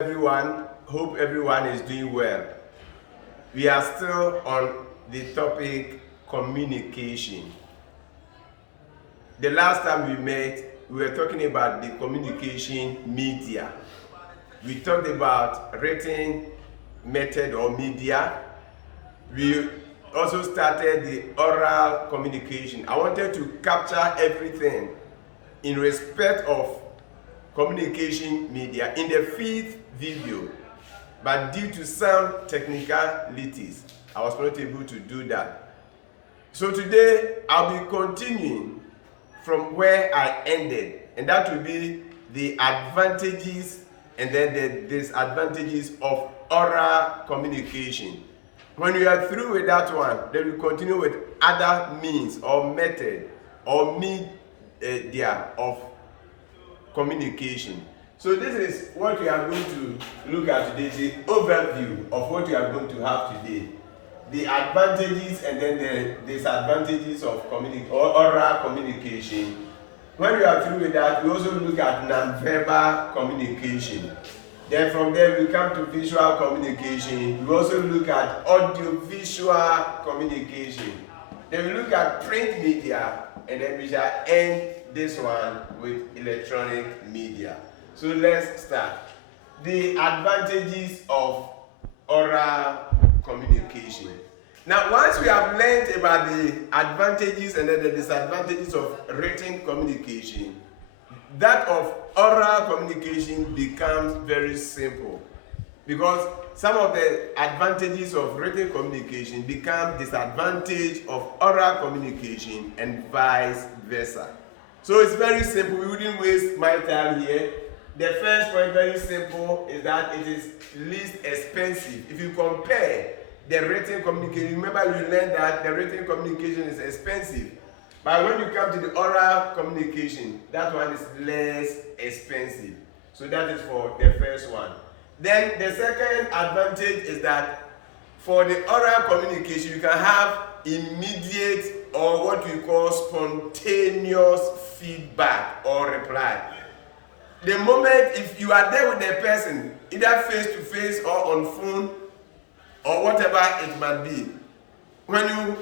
Everyone, hope everyone is doing well. We are still on the topic communication. The last time we met, we were talking about the communication media. We talked about written method or media. We also started the oral communication. I wanted to capture everything in respect of communication media in the fifth video, but due to some technicalities, I was not able to do that. So today, I'll be continuing from where I ended, and that will be the advantages and then the disadvantages of oral communication. When we are through with that one, then we continue with other means or method or media of communication. So this is what we are going to look at today, the overview of what we are going to have today. The advantages and then the disadvantages of oral communication. When we are through with that, we also look at non-verbal communication. Then from there we come to visual communication. We also look at audio-visual communication. Then we look at print media, and then we shall end this one with electronic media. So let's start. The advantages of oral communication. Now, once we have learned about the advantages and then the disadvantages of written communication, that of oral communication becomes very simple, because some of the advantages of written communication become disadvantage of oral communication and vice versa. So it's very simple. We wouldn't waste my time here. The first point, very simple, is that it is least expensive. If you compare the written communication, remember you learned that the written communication is expensive. But when you come to the oral communication, that one is less expensive. So that is for the first one. Then the second advantage is that for the oral communication, you can have immediate or what we call spontaneous feedback or reply. The moment if you are there with the person, either face to face or on phone or whatever it might be, when you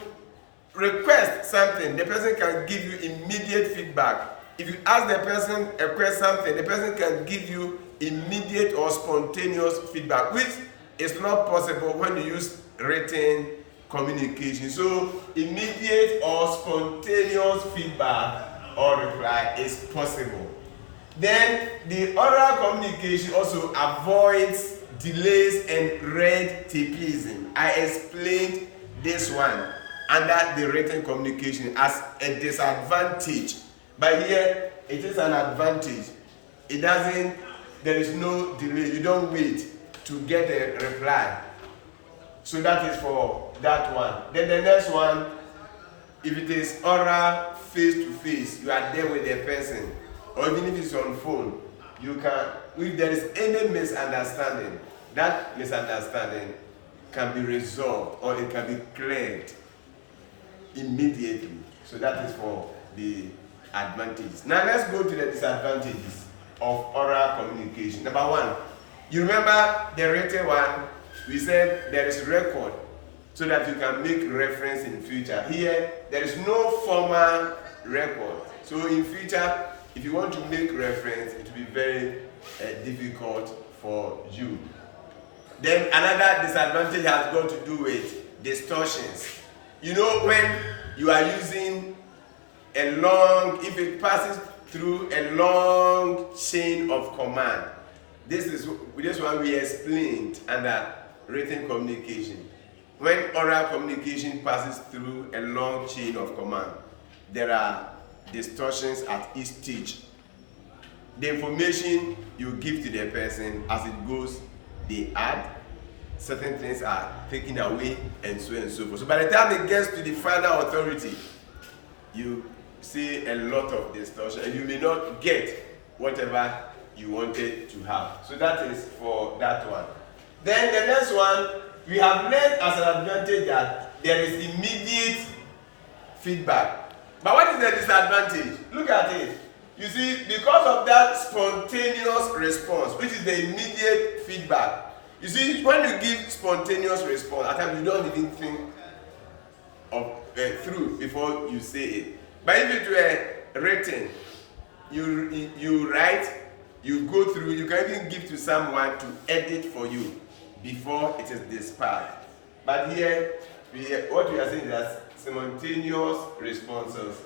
request something, the person can give you immediate feedback. If you ask the person a question something, the person can give you immediate or spontaneous feedback, which is not possible when you use written communication. So immediate or spontaneous feedback or reply is possible. Then the oral communication also avoids delays and red tapeism. I explained this one under the written communication as a disadvantage, but here it is an advantage. There is no delay. You don't wait to get a reply. So that is for that one. Then the next one, if it is oral face to face, you are there with the person, or even if it's on phone, you can, if there is any misunderstanding, that misunderstanding can be resolved or it can be cleared immediately. So that is for the advantages. Now let's go to the disadvantages of oral communication. Number one, you remember the written one, we said there is record so that you can make reference in future. Here, there is no formal record. So in future, if you want to make reference, it will be very difficult for you. Then another disadvantage has got to do with distortions. You know, when you are using if it passes through a long chain of command, this one we explained under written communication. When oral communication passes through a long chain of command, there are distortions at each stage. The information you give to the person as it goes, they add, certain things are taken away, and so on and so forth. So by the time it gets to the final authority, you see a lot of distortion, and you may not get whatever you wanted to have. So that is for that one. Then the next one, we have learned as an advantage that there is immediate feedback. But what is the disadvantage? Look at it. You see, because of that spontaneous response, which is the immediate feedback. You see, when you give spontaneous response, at times you don't even think of through before you say it. But if it were written, you write, you go through, you can even give to someone to edit for you before it is dispatched. But here, what we are saying is that spontaneous responses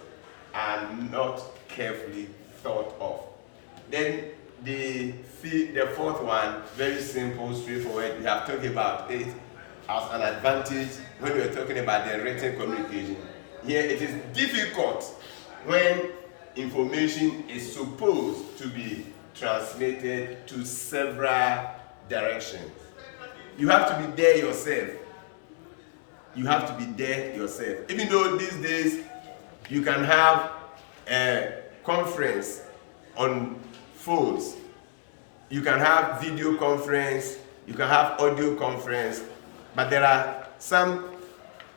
are not carefully thought of. Then the fourth one, very simple, straightforward. We have talked about it as an advantage when we are talking about the written communication. Here it is difficult when information is supposed to be transmitted to several directions. You have to be there yourself. You have to be there yourself. Even though these days you can have a conference on phones, you can have video conference, you can have audio conference, but there are some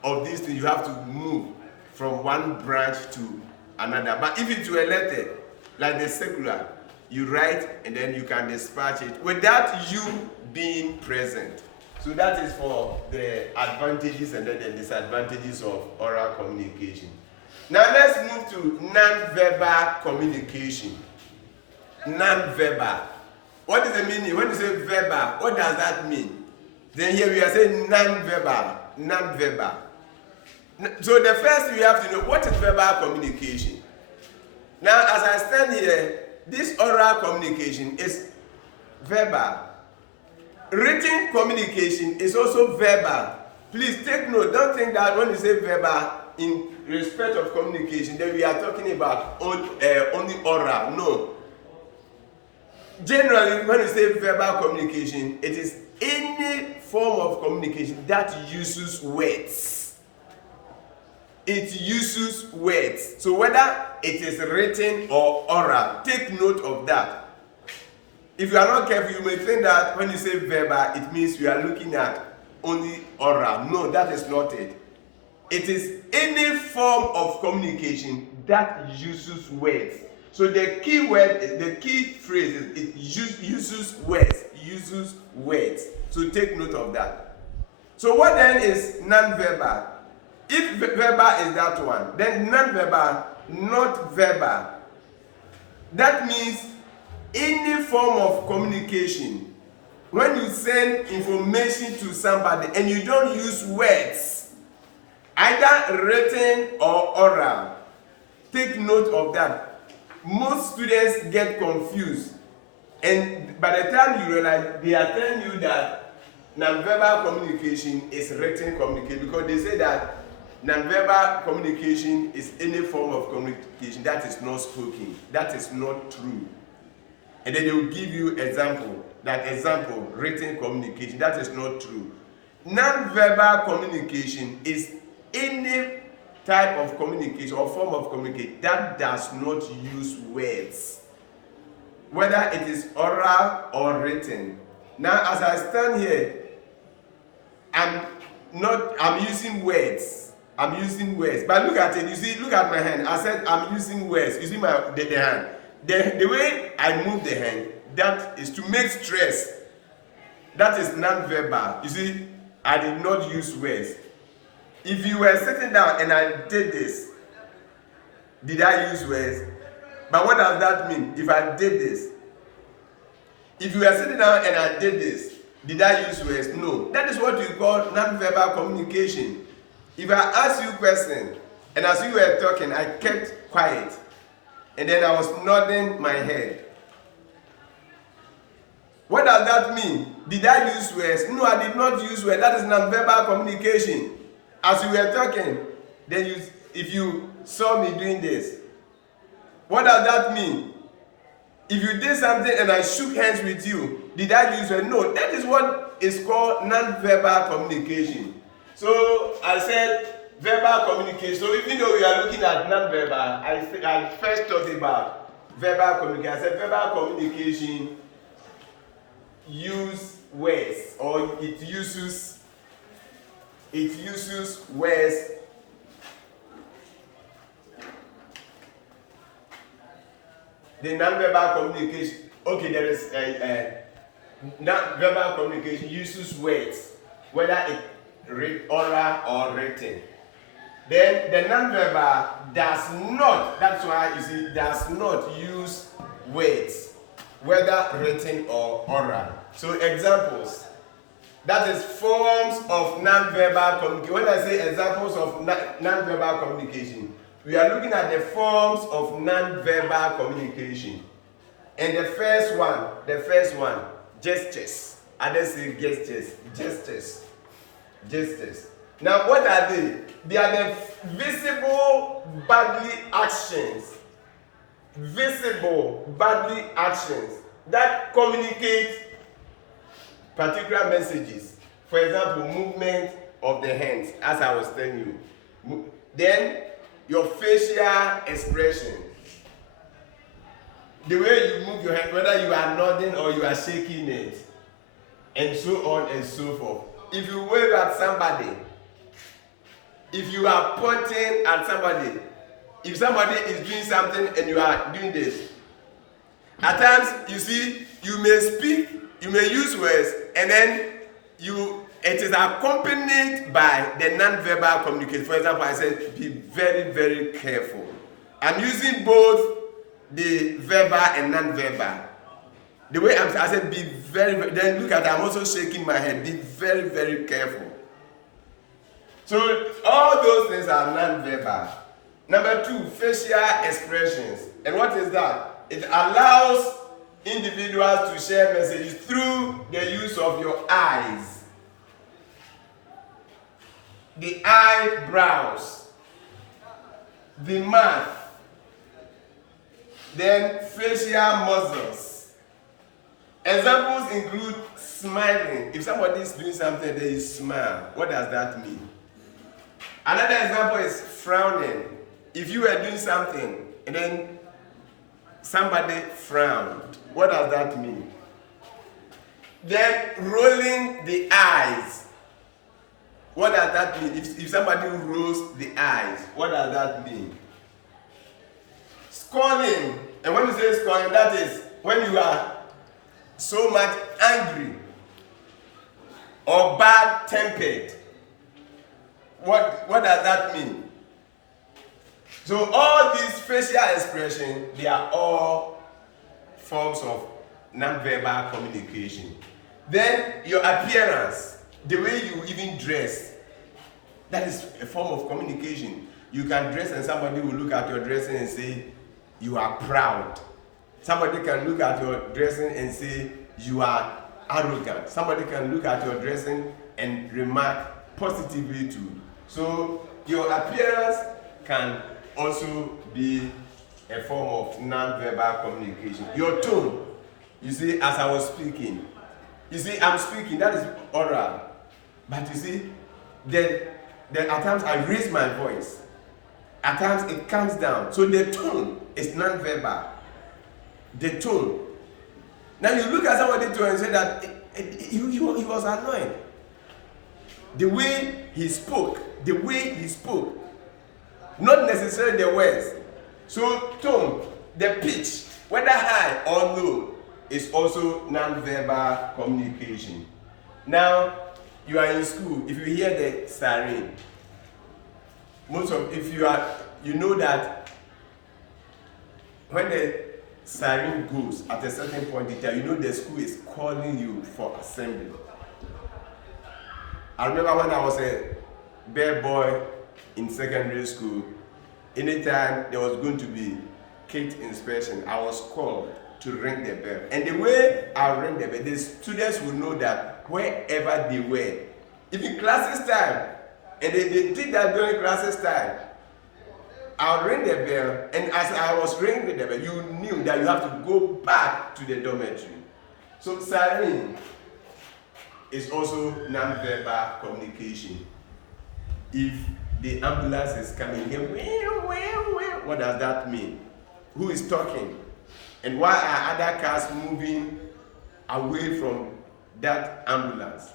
of these things you have to move from one branch to another. But if it's a letter, like the circular, you write and then you can dispatch it without you being present. So that is for the advantages and then the disadvantages of oral communication. Now let's move to non-verbal communication. Non-verbal. What is the meaning? When you say verbal, what does that mean? Then here we are saying non-verbal. Non-verbal. So the first thing you have to know, what is verbal communication? Now as I stand here, this oral communication is verbal. Written communication is also verbal. Please take note, don't think that when you say verbal in respect of communication, then we are talking about only oral. No. Generally, when you say verbal communication, it is any form of communication that uses words. It uses words. So whether it is written or oral, take note of that. If you are not careful, you may think that when you say verbal, it means you are looking at only oral. No, that is not it. It is any form of communication that uses words. So the key word, the key phrase is it uses words. Uses words. So take note of that. So what then is non-verbal? If verbal is that one, then non-verbal, not verbal. That means any form of communication, when you send information to somebody and you don't use words, either written or oral, take note of that. Most students get confused, and by the time you realize, they are telling you that nonverbal communication is written communication, because they say that nonverbal communication is any form of communication that is not spoken. That is not true. And then they will give you example. That example, written communication, that is not true. Non-verbal communication is any type of communication or form of communication that does not use words, whether it is oral or written. Now, as I stand here, I'm using words. I'm using words. But look at it. You see, look at my hand. I said I'm using words. You see the hand. The way I move the hand, that is to make stress. That is non-verbal. You see, I did not use words. If you were sitting down and I did this, did I use words? But what does that mean? If I did this, if you were sitting down and I did this, did I use words? No. That is what we call non-verbal communication. If I ask you a question, and as you were talking, I kept quiet, and then I was nodding my head. What does that mean? Did I use words? No, I did not use words. That is non-verbal communication. As you were talking, then if you saw me doing this, what does that mean? If you did something and I shook hands with you, did I use words? No, that is what is called non-verbal communication. So I said verbal communication. So even though we are looking at non-verbal, I first talked about verbal communication. I said verbal communication use words, or it uses words the non-verbal communication. Okay, there is a non-verbal communication uses words, whether it oral or written. Then the non-verbal does not, that's why you see, does not use words, whether written or oral. So examples, that is forms of non-verbal communication. When I say examples of non-verbal communication, we are looking at the forms of non-verbal communication. And the first one, gestures. Others say gestures. Now what are they? They are the visible bodily actions. That communicate particular messages. For example, movement of the hands, as I was telling you. Then your facial expression. The way you move your hand, whether you are nodding or you are shaking it, and so on and so forth. If you wave at somebody, if you are pointing at somebody, if somebody is doing something and you are doing this, at times you see, you may speak, you may use words, and then it is accompanied by the non-verbal communication. For example, I said, be very, very careful. I'm using both the verbal and non-verbal. The way I said, be very, very, then look at, I'm also shaking my head, be very, very careful. So all those things are non-verbal. Number 2, facial expressions. And what is that? It allows individuals to share messages through the use of your eyes. The eyebrows, the mouth, then facial muscles. Examples include smiling. If somebody is doing something, they smile. What does that mean? Another example is frowning. If you were doing something and then somebody frowned, what does that mean? Then rolling the eyes. What does that mean? If somebody rolls the eyes, what does that mean? Scolding. And when you say scolding, that is when you are so much angry or bad-tempered. What does that mean? So all these facial expressions, they are all forms of non-verbal communication. Then your appearance, the way you even dress, that is a form of communication. You can dress and somebody will look at your dressing and say, you are proud. Somebody can look at your dressing and say, you are arrogant. Somebody can look at your dressing and remark positively too. So your appearance can also be a form of non-verbal communication. Your tone, you see, as I was speaking, you see, I'm speaking, that is oral. But you see, then at times I raise my voice. At times it comes down. So the tone is non-verbal. The tone. Now you look at somebody too and say that he was annoyed. The way he spoke, not necessarily the words. So tone, the pitch, whether high or low, is also non-verbal communication. Now, you are in school, if you hear the siren, you know that when the siren goes at a certain point in time, you know the school is calling you for assembly. I remember when I was a bare boy in secondary school, anytime there was going to be kit inspection, I was called to ring the bell. And the way I ring the bell, the students will know that wherever they were, even classes time, and they did that during classes time, I'll ring the bell, and as I was ringing the bell, you knew that you have to go back to the dormitory. So siren is also non-verbal communication. If the ambulance is coming here, what does that mean? Who is talking? And why are other cars moving away from that ambulance?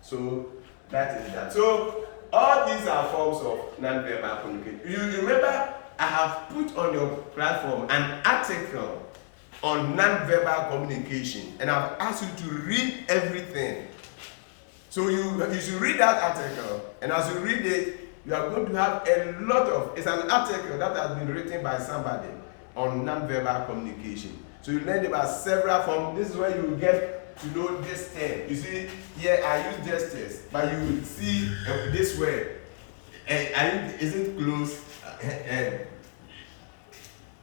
So that is that. So all these are forms of non-verbal communication. You remember I have put on your platform an article on non-verbal communication, and I've asked you to read everything. So you should read that article, and as you read it, you are going to have a lot of, it's an article that has been written by somebody on non-verbal communication. So you learn about several forms. This is where you get to know this term. You see, here I use gestures, but you will see this word. Is it close?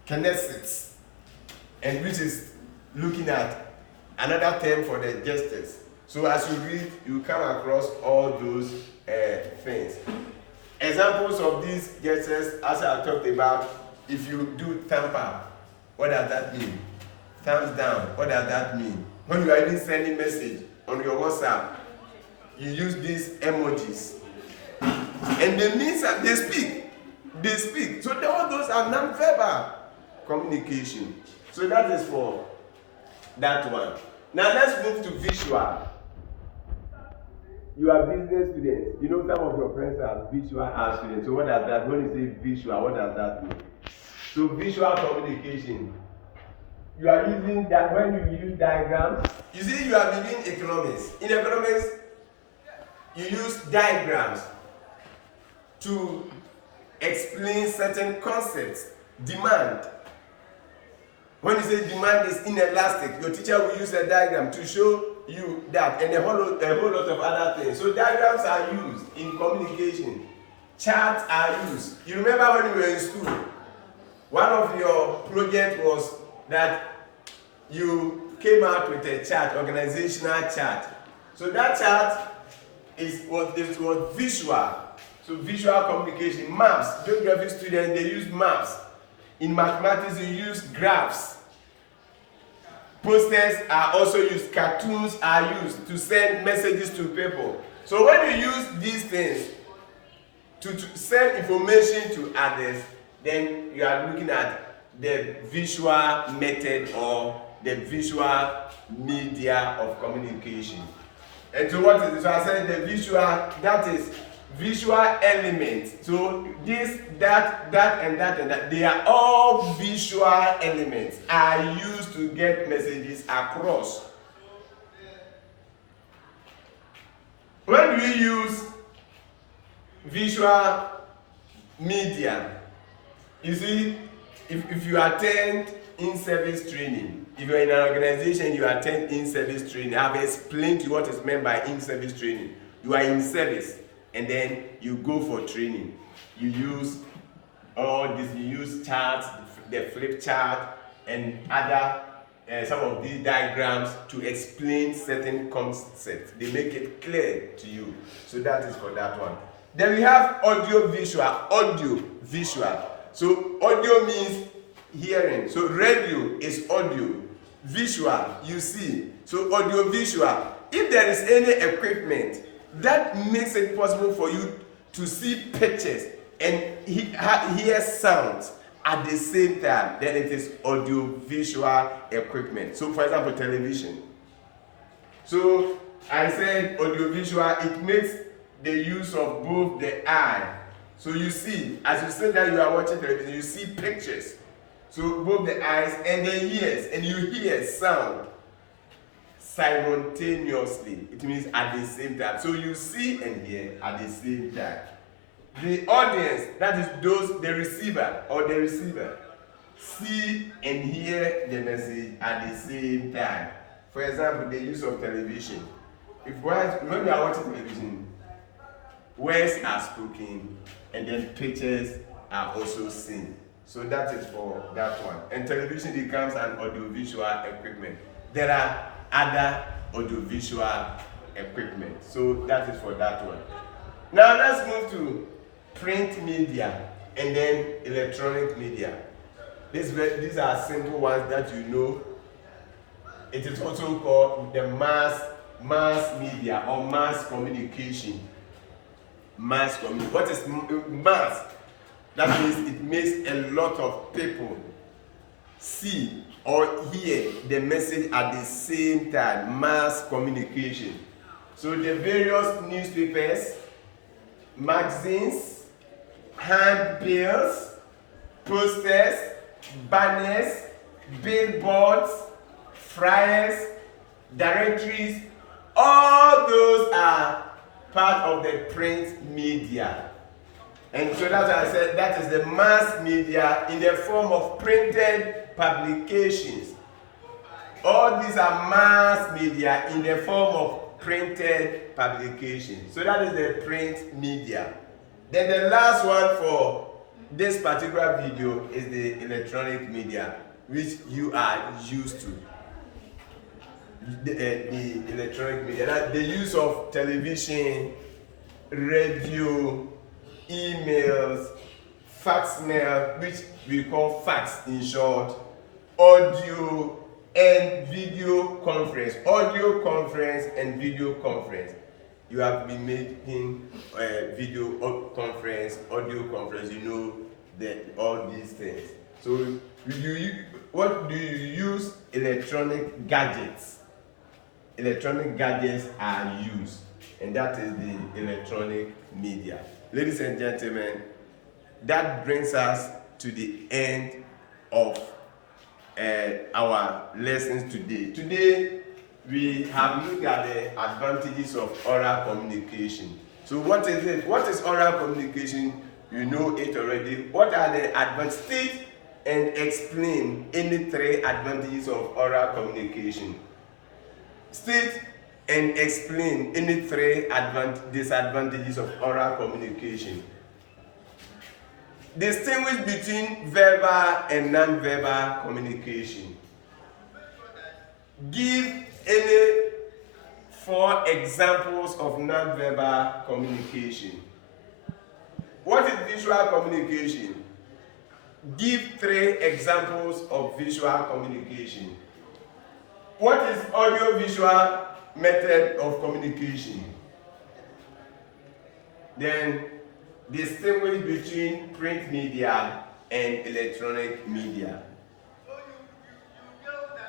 Kinesics, and which is looking at another term for the gestures. So as you read, you come across all those things. Examples of these gestures, as I talked about, if you do thumb up, what does that mean? Thumbs down, what does that mean? When you are even sending message on your WhatsApp, you use these emojis. And they mean that they speak. They speak. So all those are non-verbal communication. So that is for that one. Now let's move to visual. You are business students. You know some of your friends are visual art students. So what does that, when you say visual, what does that mean? So visual communication. You are using that when you use diagrams. You see, you are within economics. In economics, you use diagrams to explain certain concepts. Demand. When you say demand is inelastic, your teacher will use a diagram to show you that, and a whole lot of other things. So diagrams are used in communication. Charts are used. You remember when you were in school, one of your projects was that you came out with a chart, organizational chart. So that chart was visual. So visual communication, maps. Geography students, they use maps. In mathematics, you use graphs. Posters are also used, cartoons are used to send messages to people. So when you use these things to send information to others, then you are looking at the visual method or the visual media of communication. And so what is it? So I said the visual, that is visual elements. So this, that, and that, they are all visual elements are used to get messages across. When we use visual media, you see, if you attend in-service training, if you're in an organization, you attend in-service training, I've explained to you what is meant by in-service training. You are in service, and then you go for training. You use all this, you use charts, the flip chart, and other, some of these diagrams to explain certain concepts. They make it clear to you. So that is for that one. Then we have audio visual. So audio means hearing. So radio is audio. Visual, you see. So audio visual. If there is any equipment that makes it possible for you to see pictures and hear sounds at the same time, then it is audio visual equipment. So for example, television. So I said audio visual, it makes the use of both the eye. So you see, as you say that you are watching television, you see pictures. So both the eyes and the ears, and you hear sound simultaneously. It means at the same time. So you see and hear at the same time. The audience, that is the receiver, see and hear the message at the same time. For example, the use of television. When you are watching television, words are spoken and then pictures are also seen. So that is for that one. And television becomes an audiovisual equipment. There are other audiovisual equipment. So that is for that one. Now let's move to print media and then electronic media. These are simple ones that you know. It is also called the mass media or mass communication. What is mass? That means it makes a lot of people see or hear the message at the same time. Mass communication. So the various newspapers, magazines, handbills, posters, banners, billboards, flyers, directories, all those are part of the print media. And so that's why I said that is the mass media in the form of printed publications. All these are mass media in the form of printed publications. So that is the print media. Then the last one for this particular video is the electronic media, which you are used to. The electronic media, the use of television, radio, emails, fax mail, which we call fax in short, audio and video conference. Audio conference and video conference. You have been making video conference, audio conference, you know all these things. So what do you use? Electronic gadgets. Electronic gadgets are used, and that is the electronic media. Ladies and gentlemen, that brings us to the end of our lessons today. Today, we have looked at the advantages of oral communication. So what is it? What is oral communication? You know it already. What are the advantages? State and explain any three advantages of oral communication. State and explain any three disadvantages of oral communication. Distinguish between verbal and non-verbal communication. Give any 4 examples of non-verbal communication. What is visual communication? Give 3 examples of visual communication. What is audio-visual method of communication? Then distinguish between print media and electronic media.